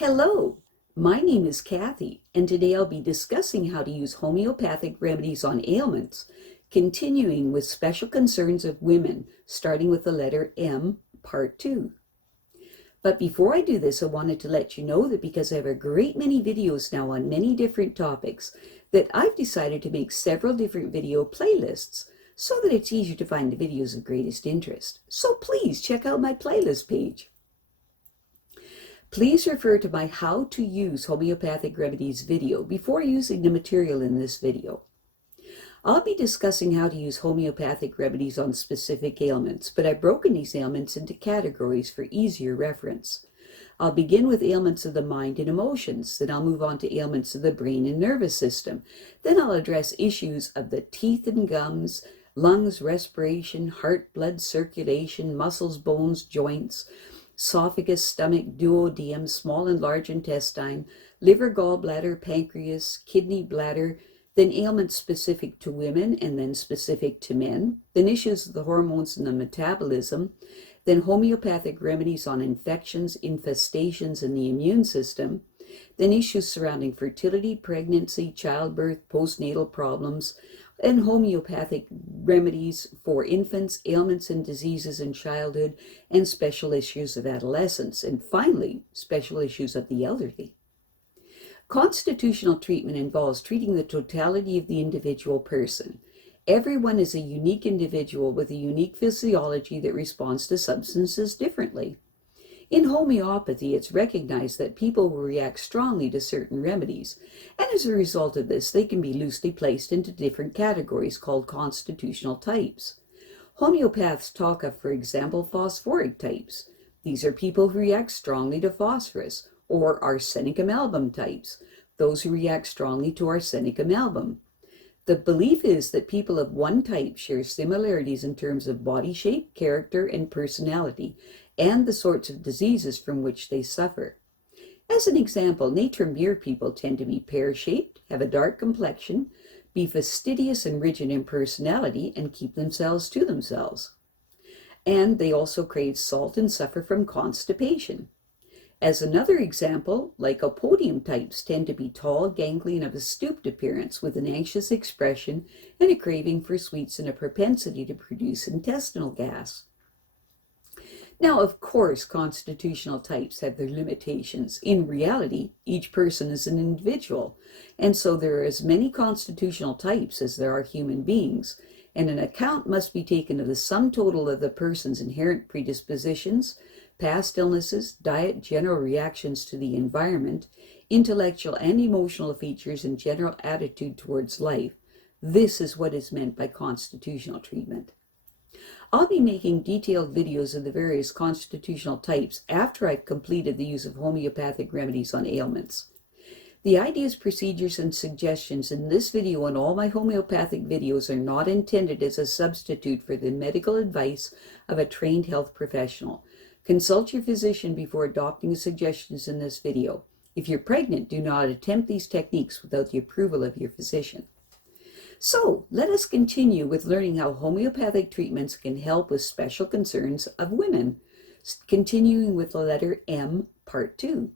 Hello, my name is Kathy, and today I'll be discussing how to use homeopathic remedies on ailments, continuing with special concerns of women, starting with the letter M, part 2. But before I do this, I wanted to let you know that because I have a great many videos now on many different topics, that I've decided to make several different video playlists so that it's easier to find the videos of greatest interest. So please check out my playlist page. Please refer to my How to Use Homeopathic Remedies video before using the material in this video. I'll be discussing how to use homeopathic remedies on specific ailments, but I've broken these ailments into categories for easier reference. I'll begin with ailments of the mind and emotions, then I'll move on to ailments of the brain and nervous system. Then I'll address issues of the teeth and gums, lungs, respiration, heart, blood circulation, muscles, bones, joints, esophagus, stomach, duodenum, small and large intestine, liver, gallbladder, pancreas, kidney, bladder, then ailments specific to women and then specific to men, then issues of the hormones and the metabolism, then homeopathic remedies on infections, infestations, and the immune system, then issues surrounding fertility, pregnancy, childbirth, postnatal problems, and homeopathic remedies for infants, ailments and diseases in childhood, and special issues of adolescence, and finally, special issues of the elderly. Constitutional treatment involves treating the totality of the individual person. Everyone is a unique individual with a unique physiology that responds to substances differently. In homeopathy, it's recognized that people will react strongly to certain remedies, and as a result of this, they can be loosely placed into different categories called constitutional types. Homeopaths talk of, for example, phosphoric types. These are people who react strongly to phosphorus, or arsenic amalgam types, those who react strongly to arsenic amalgam. The belief is that people of one type share similarities in terms of body shape, character, and personality, and the sorts of diseases from which they suffer. As an example, Natrum beer people tend to be pear-shaped, have a dark complexion, be fastidious and rigid in personality, and keep themselves to themselves. And they also crave salt and suffer from constipation. As another example, Lycopodium types tend to be tall, ganglion, of a stooped appearance with an anxious expression and a craving for sweets and a propensity to produce intestinal gas. Now, of course, constitutional types have their limitations. In reality, each person is an individual, and so there are as many constitutional types as there are human beings, and an account must be taken of the sum total of the person's inherent predispositions, past illnesses, diet, general reactions to the environment, intellectual and emotional features, and general attitude towards life. This is what is meant by constitutional treatment. I'll be making detailed videos of the various constitutional types after I've completed the use of homeopathic remedies on ailments. The ideas, procedures, and suggestions in this video and all my homeopathic videos are not intended as a substitute for the medical advice of a trained health professional. Consult your physician before adopting the suggestions in this video. If you're pregnant, do not attempt these techniques without the approval of your physician. So, let us continue with learning how homeopathic treatments can help with special concerns of women, continuing with the letter M, part 2.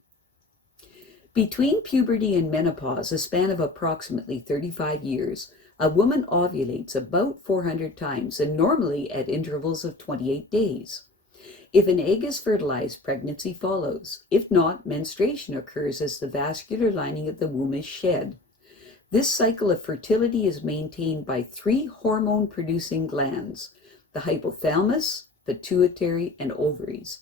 Between puberty and menopause, a span of approximately 35 years, a woman ovulates about 400 times and normally at intervals of 28 days. If an egg is fertilized, pregnancy follows. If not, menstruation occurs as the vascular lining of the womb is shed. This cycle of fertility is maintained by 3 hormone-producing glands, the hypothalamus, pituitary, and ovaries.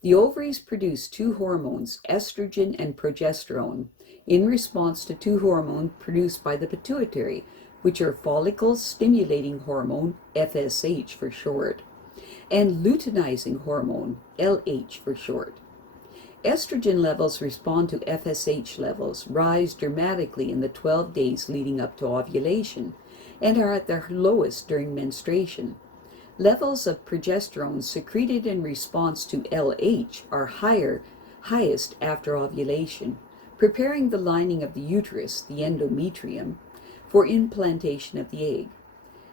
The ovaries produce 2 hormones, estrogen and progesterone, in response to 2 hormones produced by the pituitary, which are follicle-stimulating hormone, FSH for short, and luteinizing hormone, LH for short. Estrogen levels respond to FSH levels, rise dramatically in the 12 days leading up to ovulation, and are at their lowest during menstruation. Levels of progesterone secreted in response to LH are highest after ovulation, preparing the lining of the uterus, the endometrium, for implantation of the egg.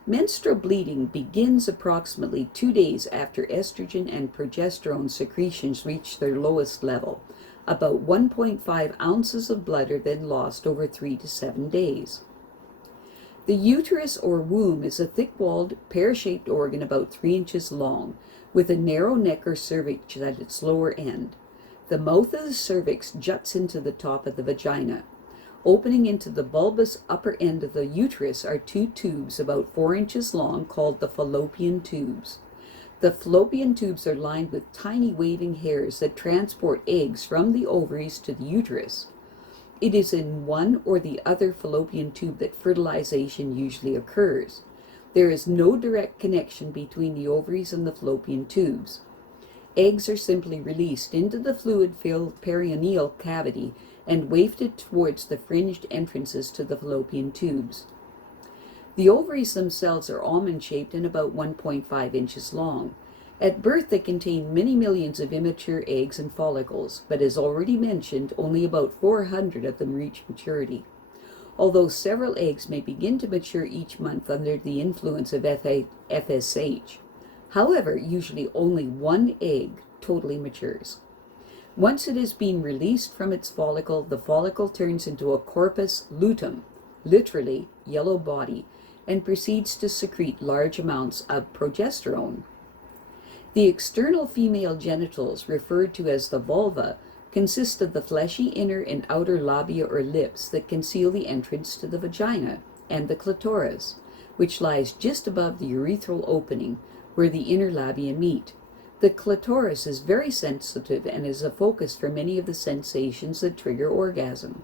Menstrual bleeding begins approximately 2 days after estrogen and progesterone secretions reach their lowest level, About 1.5 ounces of blood are then lost over 3 to 7 days. The uterus or womb is a thick-walled, pear-shaped organ about 3 inches long, with a narrow neck or cervix at its lower end. The mouth of the cervix juts into the top of the vagina. Opening into the bulbous upper end of the uterus are 2 tubes about 4 inches long called the fallopian tubes. The fallopian tubes are lined with tiny waving hairs that transport eggs from the ovaries to the uterus. It is in one or the other fallopian tube that fertilization usually occurs. There is no direct connection between the ovaries and the fallopian tubes. Eggs are simply released into the fluid-filled perineal cavity and wafted towards the fringed entrances to the fallopian tubes. The ovaries themselves are almond-shaped and about 1.5 inches long. At birth they contain many millions of immature eggs and follicles, but as already mentioned, only about 400 of them reach maturity. Although several eggs may begin to mature each month under the influence of FSH. However, usually only one egg totally matures. Once it has been released from its follicle, the follicle turns into a corpus luteum, literally yellow body, and proceeds to secrete large amounts of progesterone. The external female genitals, referred to as the vulva, consist of the fleshy inner and outer labia or lips that conceal the entrance to the vagina, and the clitoris, which lies just above the urethral opening, where the inner labia meet. The clitoris is very sensitive and is a focus for many of the sensations that trigger orgasm.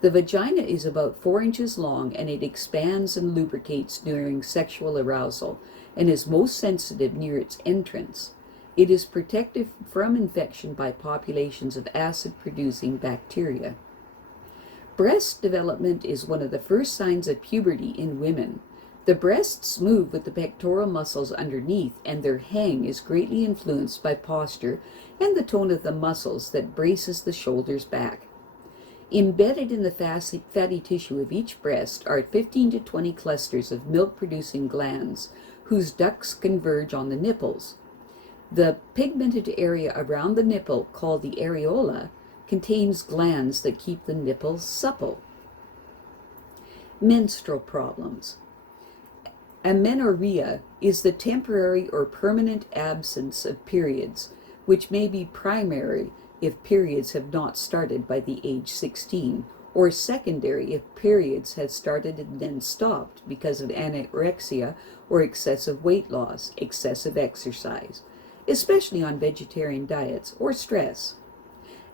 The vagina is about 4 inches long, and it expands and lubricates during sexual arousal and is most sensitive near its entrance. It is protected from infection by populations of acid-producing bacteria. Breast development is one of the first signs of puberty in women. The breasts move with the pectoral muscles underneath, and their hang is greatly influenced by posture and the tone of the muscles that braces the shoulders back. Embedded in the fatty tissue of each breast are 15 to 20 clusters of milk-producing glands, whose ducts converge on the nipples. The pigmented area around the nipple, called the areola, contains glands that keep the nipples supple. Menstrual problems. Amenorrhea is the temporary or permanent absence of periods, which may be primary if periods have not started by the age 16, or secondary if periods had started and then stopped because of anorexia or excessive weight loss, excessive exercise, especially on vegetarian diets, or stress.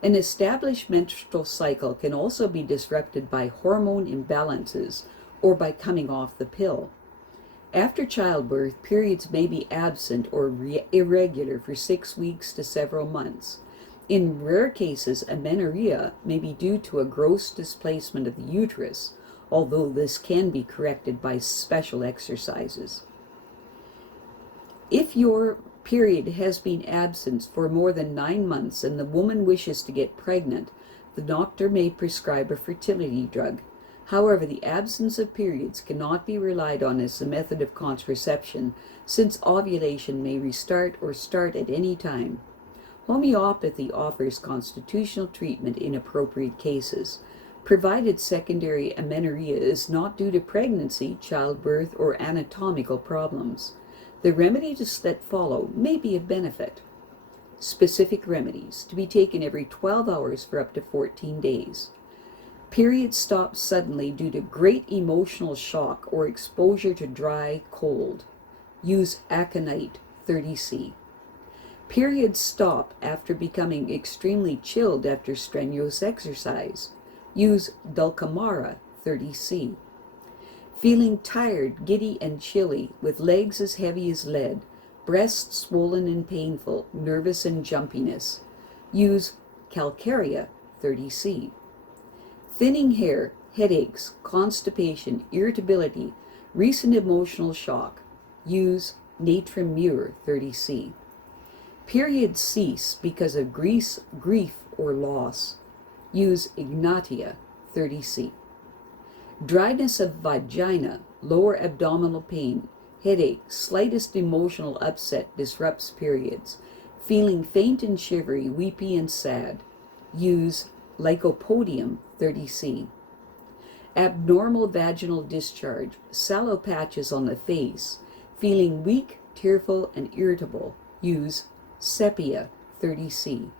An established menstrual cycle can also be disrupted by hormone imbalances or by coming off the pill. After childbirth, periods may be absent or irregular for 6 weeks to several months. In rare cases, amenorrhea may be due to a gross displacement of the uterus, although this can be corrected by special exercises. If your period has been absent for more than 9 months and the woman wishes to get pregnant, the doctor may prescribe a fertility drug. However, the absence of periods cannot be relied on as a method of contraception, since ovulation may restart or start at any time. Homeopathy offers constitutional treatment in appropriate cases, provided secondary amenorrhea is not due to pregnancy, childbirth, or anatomical problems. The remedies that follow may be of benefit. Specific remedies, to be taken every 12 hours for up to 14 days. Periods stop suddenly due to great emotional shock or exposure to dry cold. Use Aconite 30C. Periods stop after becoming extremely chilled after strenuous exercise. Use Dulcamara 30C. Feeling tired, giddy, and chilly, with legs as heavy as lead, breasts swollen and painful, nervous and jumpiness. Use Calcarea 30C. Thinning hair, headaches, constipation, irritability, recent emotional shock. Use Natrum 30C. Periods cease because of grief or loss. Use Ignatia 30C. Dryness of vagina, lower abdominal pain, headache, slightest emotional upset disrupts periods. Feeling faint and shivery, weepy and sad. use Lycopodium 30C. Abnormal vaginal discharge, sallow patches on the face, feeling weak, tearful, and irritable, use Sepia 30C.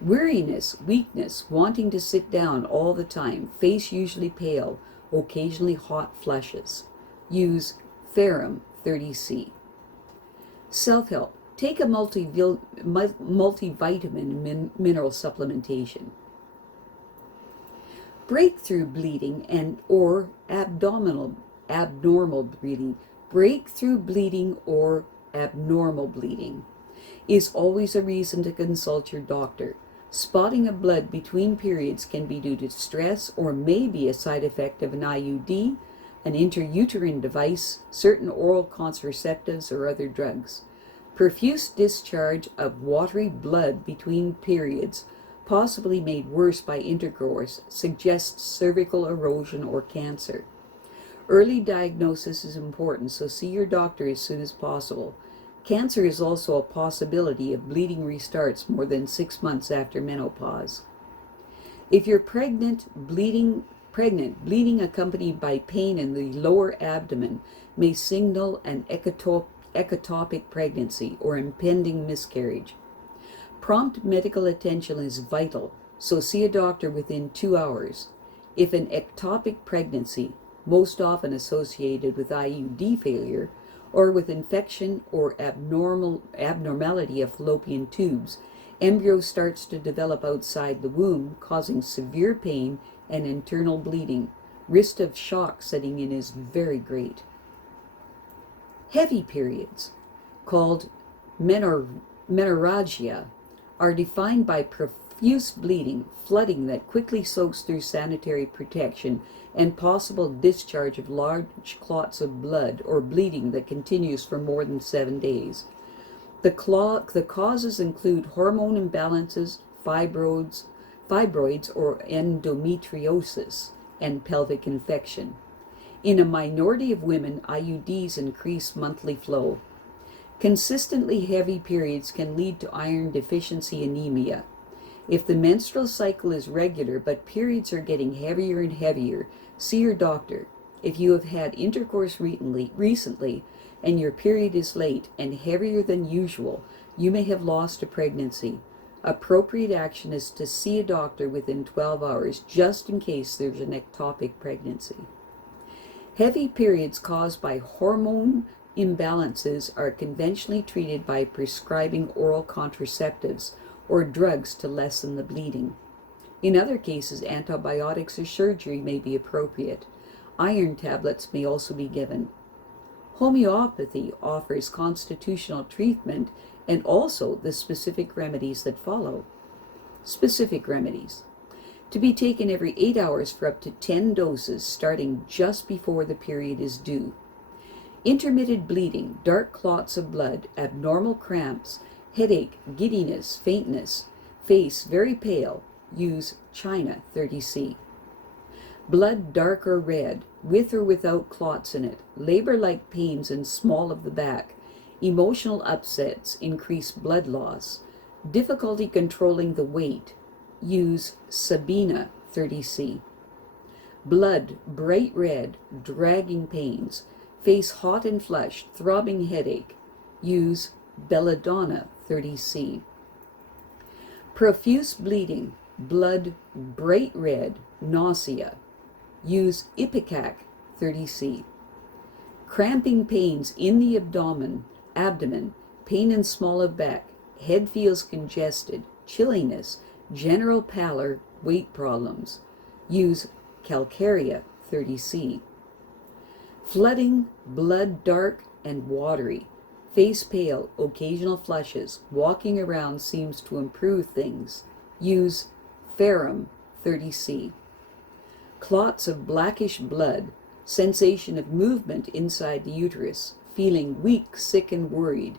Weariness, weakness, wanting to sit down all the time, face usually pale, occasionally hot flushes, use Ferrum 30C. Self-help, take a multivitamin mineral supplementation. Breakthrough bleeding and or abnormal bleeding. Breakthrough bleeding or abnormal bleeding is always a reason to consult your doctor. Spotting of blood between periods can be due to stress or may be a side effect of an IUD, an intrauterine device, certain oral contraceptives, or other drugs. Profuse discharge of watery blood between periods, possibly made worse by intercourse, suggests cervical erosion or cancer. Early diagnosis is important, so see your doctor as soon as possible. Cancer is also a possibility if bleeding restarts more than 6 months after menopause. If you're pregnant, bleeding accompanied by pain in the lower abdomen may signal an ectopic pregnancy or impending miscarriage. Prompt medical attention is vital, so see a doctor within 2 hours. If an ectopic pregnancy, most often associated with IUD failure, or with infection or abnormality of fallopian tubes, embryo starts to develop outside the womb, causing severe pain and internal bleeding. Risk of shock setting in is very great. Heavy periods, called menorrhagia, are defined by profuse bleeding, flooding that quickly soaks through sanitary protection, and possible discharge of large clots of blood or bleeding that continues for more than 7 days. The causes include hormone imbalances, fibroids or endometriosis, and pelvic infection. In a minority of women, IUDs increase monthly flow. Consistently heavy periods can lead to iron deficiency anemia. If the menstrual cycle is regular but periods are getting heavier and heavier, see your doctor. If you have had intercourse recently and your period is late and heavier than usual, you may have lost a pregnancy. Appropriate action is to see a doctor within 12 hours, just in case there's an ectopic pregnancy. Heavy periods caused by hormone imbalances are conventionally treated by prescribing oral contraceptives or drugs to lessen the bleeding. In other cases, antibiotics or surgery may be appropriate. Iron tablets may also be given. Homeopathy offers constitutional treatment and also the specific remedies that follow. Specific remedies. To be taken every 8 hours for up to 10 doses, starting just before the period is due. Intermittent bleeding, dark clots of blood, abnormal cramps, headache, giddiness, faintness, face very pale, use China 30C. Blood dark or red, with or without clots in it, labor-like pains and small of the back, emotional upsets, increased blood loss, difficulty controlling the weight, use Sabina 30C. Blood bright red, dragging pains, face hot and flushed, throbbing headache, use Belladonna 30C. Profuse bleeding, blood bright red, nausea, use Ipecac 30C. Cramping pains in the abdomen, pain in small of back, head feels congested, chilliness, general pallor, weight problems, use Calcarea 30C. Flooding, blood dark and watery, face pale, occasional flushes, walking around seems to improve things, use Ferrum 30C. Clots of blackish blood, sensation of movement inside the uterus, feeling weak, sick, and worried,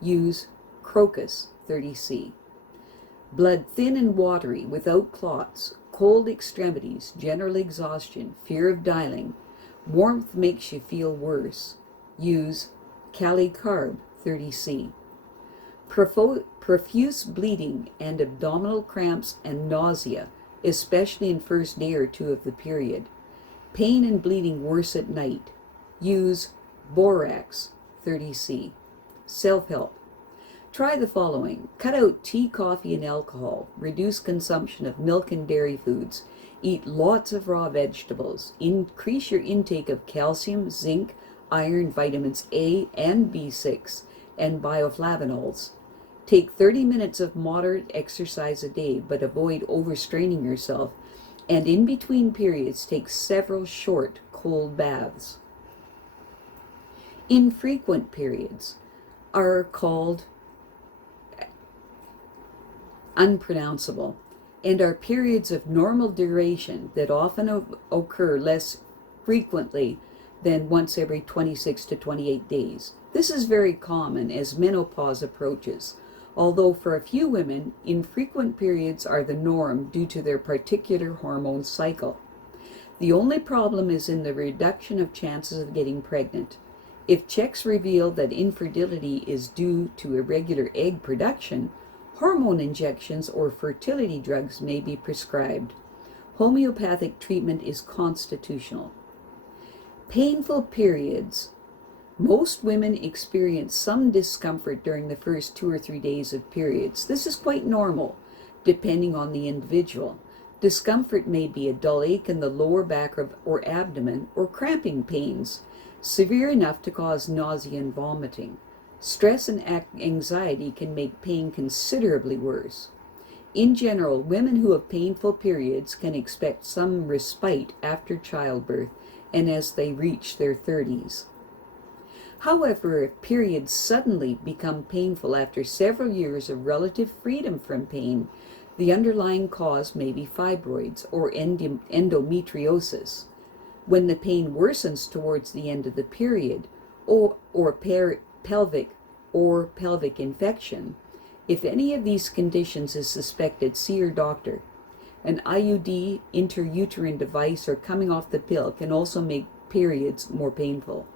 use Crocus 30C. Blood thin and watery, without clots, cold extremities, general exhaustion, fear of dialing, warmth makes you feel worse, use carb 30C. Profuse bleeding and abdominal cramps and nausea, especially in first day or two of the period. Pain and bleeding worse at night. Use Borax 30C. Self-help. Try the following. Cut out tea, coffee, and alcohol. Reduce consumption of milk and dairy foods. Eat lots of raw vegetables. Increase your intake of calcium, zinc, iron, vitamins A and B6, and bioflavonols. Take 30 minutes of moderate exercise a day, but avoid overstraining yourself. And in between periods, take several short, cold baths. Infrequent periods are called unpronounceable and are periods of normal duration that often occur less frequently than once every 26 to 28 days. This is very common as menopause approaches, although for a few women, infrequent periods are the norm due to their particular hormone cycle. The only problem is in the reduction of chances of getting pregnant. If checks reveal that infertility is due to irregular egg production, hormone injections or fertility drugs may be prescribed. Homeopathic treatment is constitutional. Painful periods. Most women experience some discomfort during the first 2 or 3 days of periods. This is quite normal, depending on the individual. Discomfort may be a dull ache in the lower back or abdomen, or cramping pains, severe enough to cause nausea and vomiting. Stress and anxiety can make pain considerably worse. In general, women who have painful periods can expect some respite after childbirth and as they reach their 30s. However, if periods suddenly become painful after several years of relative freedom from pain, the underlying cause may be fibroids or endometriosis. When the pain worsens towards the end of the period, or pelvic infection, if any of these conditions is suspected, see your doctor. An IUD, intrauterine device, or coming off the pill can also make periods more painful.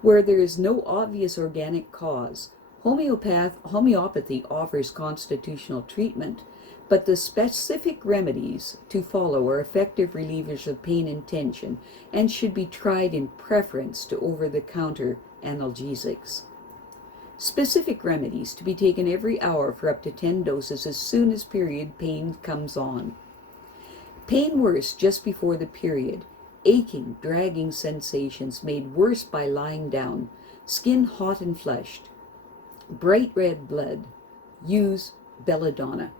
Where there is no obvious organic cause, homeopathy offers constitutional treatment, but the specific remedies to follow are effective relievers of pain and tension and should be tried in preference to over-the-counter analgesics. Specific remedies to be taken every hour for up to 10 doses as soon as period pain comes on. Pain worse just before the period. Aching, dragging sensations made worse by lying down. Skin hot and flushed. Bright red blood. Use Belladonna.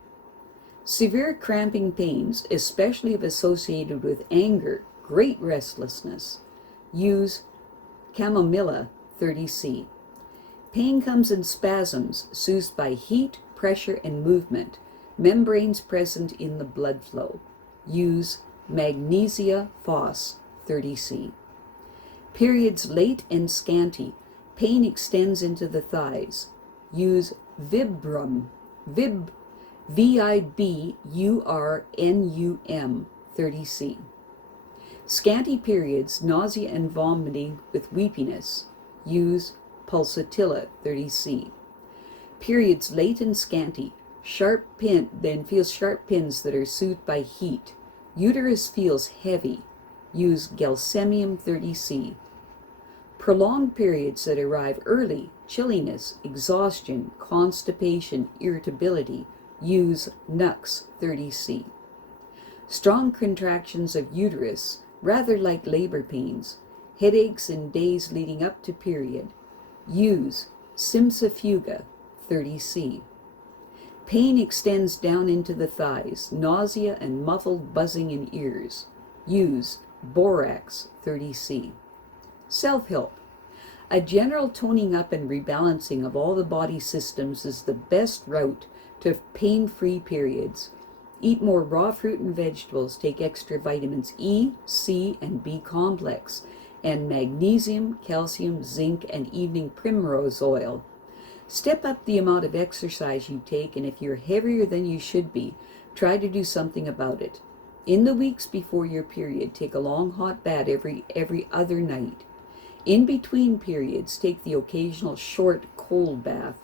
Severe cramping pains, especially if associated with anger, great restlessness. Use Chamomilla 30C. Pain comes in spasms, soothed by heat, pressure, and movement. Membranes present in the blood flow. Use Magnesia phos 30C. Periods late and scanty. Pain extends into the thighs. Use Vibrium. Vibrunum 30C. Scanty periods, nausea and vomiting with weepiness. Use Pulsatilla 30C. Periods late and scanty. Feels sharp pins that are soothed by heat. Uterus feels heavy. Use Gelsemium 30C. Prolonged periods that arrive early, chilliness, exhaustion, constipation, irritability. Use Nux 30C. Strong contractions of uterus, rather like labor pains. Headaches in days leading up to period. Use Cimcifuga 30C. Pain extends down into the thighs, nausea and muffled buzzing in ears. Use Borax 30C. Self-help. A general toning up and rebalancing of all the body systems is the best route to pain-free periods. Eat more raw fruit and vegetables, take extra vitamins E, C, and B complex, and magnesium, calcium, zinc, and evening primrose oil. Step up the amount of exercise you take, and if you're heavier than you should be, try to do something about it. In the weeks before your period, take a long hot bath every other night. In between periods, take the occasional short cold bath.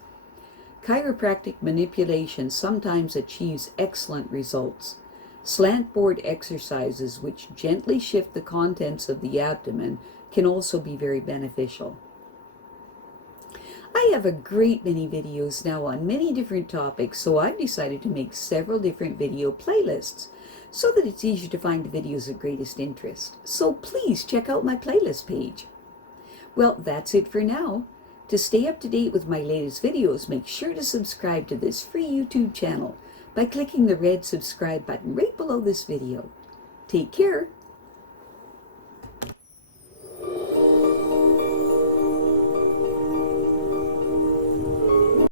Chiropractic manipulation sometimes achieves excellent results. Slant board exercises which gently shift the contents of the abdomen can also be very beneficial. I have a great many videos now on many different topics, so I've decided to make several different video playlists so that it's easier to find the videos of greatest interest. So please check out my playlist page. Well, that's it for now. To stay up to date with my latest videos, make sure to subscribe to this free YouTube channel by clicking the red subscribe button right below this video. Take care.